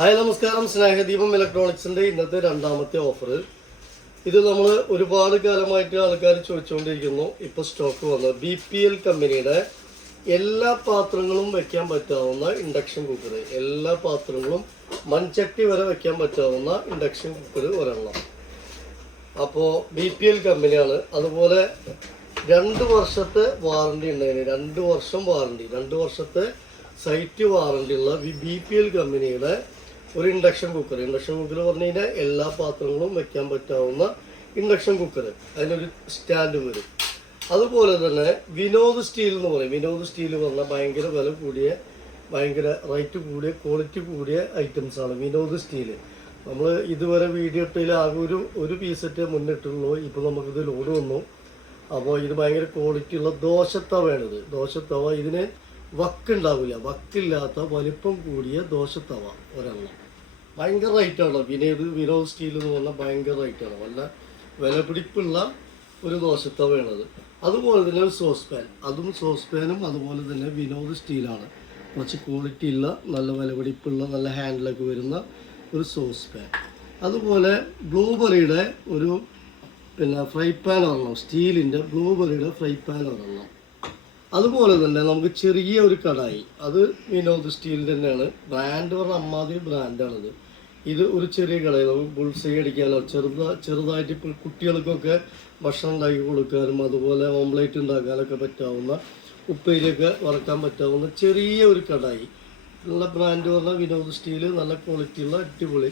Hi നമസ്കാരം. സ്നേഹദീപം ഇലക്ട്രോണിക്സിന്റെ ഇന്നത്തെ രണ്ടാമത്തെ ഓഫർ ഇത് നമ്മൾ ഒരുപാട് കാലമായിട്ട് ആൾക്കാർ ചോദിച്ചുകൊണ്ടിരിക്കുന്നു. ഇപ്പോൾ സ്റ്റോക്ക് വന്ന. ബി പി എൽ കമ്പനിയുടെ എല്ലാ പാത്രങ്ങളും വെക്കാൻ പറ്റാവുന്ന ഇൻഡക്ഷൻ കുക്കർ എല്ലാ പാത്രങ്ങളും മൺചട്ടി വരെ വെക്കാൻ പറ്റാവുന്ന ഇൻഡക്ഷൻ കുക്കർ ഒരെണ്ണം. അപ്പോൾ ബി പി എൽ കമ്പനിയാണ് അതുപോലെ രണ്ട് വർഷത്തെ വാറണ്ടി ഉണ്ടായിരുന്നു രണ്ട് വർഷം വാറണ്ടി രണ്ട് വർഷത്തെ സൈറ്റ് വാറണ്ടി ഉള്ള ബി പി എൽ കമ്പനിയുടെ ഒരു ഇൻഡക്ഷൻ കുക്കർ. ഇൻഡക്ഷൻ കുക്കർ പറഞ്ഞു കഴിഞ്ഞാൽ എല്ലാ പാത്രങ്ങളും വെക്കാൻ പറ്റാവുന്ന ഇൻഡക്ഷൻ കുക്കർ. അതിനൊരു സ്റ്റാൻഡ് വരും. അതുപോലെ തന്നെ വിനോദ് സ്റ്റീൽ എന്ന് പറയും. വിനോദ് സ്റ്റീൽ പറഞ്ഞാൽ ഭയങ്കര വില കൂടിയ ഭയങ്കര റേറ്റ് കൂടിയ ക്വാളിറ്റി കൂടിയ ഐറ്റംസ് ആണ് വിനോദ് സ്റ്റീൽ. നമ്മൾ ഇതുവരെ വീഡിയോ ഇട്ടതിൽ ആകെ ഒരു ഒരു പീസറ്റേ മുന്നിട്ടുള്ളൂ. ഇപ്പോൾ നമുക്കിത് ലോഡ് വന്നു. അപ്പോൾ ഇത് ഭയങ്കര ക്വാളിറ്റി ഉള്ള ദോശത്തവയാണിത് ദോശത്തവ ഇതിന് വക്കുണ്ടാവില്ല വക്കില്ലാത്ത വലിപ്പം കൂടിയ ദോശത്തവ ഒരെണ്ണം. ഭയങ്കര റൈറ്റാണ് വിനോദ് വിനോദ് സ്റ്റീൽ എന്ന് പറഞ്ഞാൽ ഭയങ്കര റേറ്റാണ് നല്ല വിലപിടിപ്പുള്ള ഒരു ദോശത്തവയാണത് അതുപോലെ തന്നെ ഒരു സോസ് പാൻ അതും സോസ് പാനും അതുപോലെ തന്നെ വിനോദ് സ്റ്റീലാണ് കുറച്ച് ക്വാളിറ്റി ഉള്ള നല്ല വിലപിടിപ്പുള്ള നല്ല ഹാൻഡിലൊക്കെ വരുന്ന ഒരു സോസ് പാൻ അതുപോലെ ബ്ലൂബെറിയുടെ ഒരു പിന്നെ ഫ്രൈ പാൻ ഒരെണ്ണം. സ്റ്റീലിന്റെ ബ്ലൂബെറിയുടെ ഫ്രൈ പാൻ ഒരെണ്ണം. അതുപോലെ തന്നെ നമുക്ക് ചെറിയ ഒരു കടായി. അത് വിനോദ് സ്റ്റീൽ തന്നെയാണ്. ബ്രാൻഡ് പറഞ്ഞ അമ്മാതി ബ്രാൻഡാണത്. ഇത് ഒരു ചെറിയ കടായി. നമുക്ക് ബുൾസൈ അടിക്കാനോ ചെറുത ചെറുതായിട്ട് ഇപ്പോൾ കുട്ടികൾക്കൊക്കെ ഭക്ഷണം ഉണ്ടാക്കി കൊടുക്കാനും അതുപോലെ ഓംലേറ്റ് ഉണ്ടാക്കാനൊക്കെ പറ്റാവുന്ന ഉപ്പേരിയൊക്കെ വറക്കാൻ പറ്റാവുന്ന ചെറിയ ഒരു കടായി. നല്ല ബ്രാൻഡ് പറഞ്ഞാൽ വിനോദ് സ്റ്റീൽ നല്ല ക്വാളിറ്റിയുള്ള അടിപൊളി.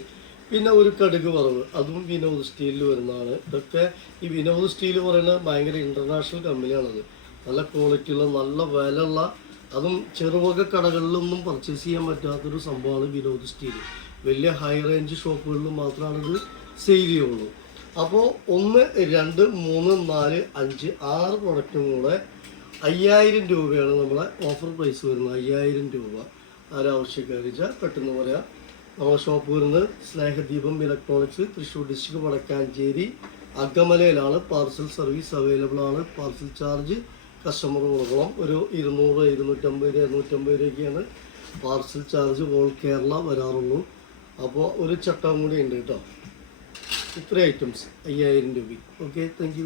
പിന്നെ ഒരു കടുക് വറവ്. അതും വിനോദ് സ്റ്റീലിൽ വരുന്നതാണ്. ഇതൊക്കെ ഈ വിനോദ് സ്റ്റീൽ പറയുന്നത് ഭയങ്കര ഇന്റർനാഷണൽ കമ്പനിയാണത് നല്ല ക്വാളിറ്റിയുള്ള നല്ല വിലയുള്ള അതും ചെറുവക കടകളിലൊന്നും പർച്ചേസ് ചെയ്യാൻ പറ്റാത്തൊരു സംഭവമാണ് വിനോദ് സ്റ്റീൽ വലിയ ഹൈ റേഞ്ച് ഷോപ്പുകളിൽ മാത്രമാണ് ഇത് സെയിൽ ചെയ്യുള്ളൂ. അപ്പോൾ ഒന്ന് രണ്ട് മൂന്ന് നാല് അഞ്ച് ആറ് പ്രൊഡക്റ്റും കൂടെ അയ്യായിരം രൂപയാണ് നമ്മളെ ഓഫർ പ്രൈസ് വരുന്നത്. അയ്യായിരം രൂപ. ആരാവശ്യക്കാർ വെച്ചാൽ പെട്ടെന്ന് പറയാം. നമ്മുടെ ഷോപ്പ് വരുന്നത് സ്നേഹദീപം ഇലക്ട്രോണിക്സ് തൃശ്ശൂർ ഡിസ്ട്രിക്ട് വടക്കാഞ്ചേരി അഗമലയിലാണ് പാർസൽ സർവീസ് അവൈലബിൾ ആണ്. പാർസൽ ചാർജ് കസ്റ്റമർ കൊടുക്കണം. ഒരു ഇരുന്നൂറ് ഇരുന്നൂറ്റമ്പത് രൂപ ഇരുന്നൂറ്റമ്പത് രൂപയ്ക്കാണ് പാർസൽ ചാർജ് ഓൾ കേരള വരാറുള്ളൂ. അപ്പോൾ ഒരു ചട്ടം കൂടി ഉണ്ട് കേട്ടോ. ഇത്ര ഐറ്റംസ് അയ്യായിരം രൂപ ഓക്കെ താങ്ക്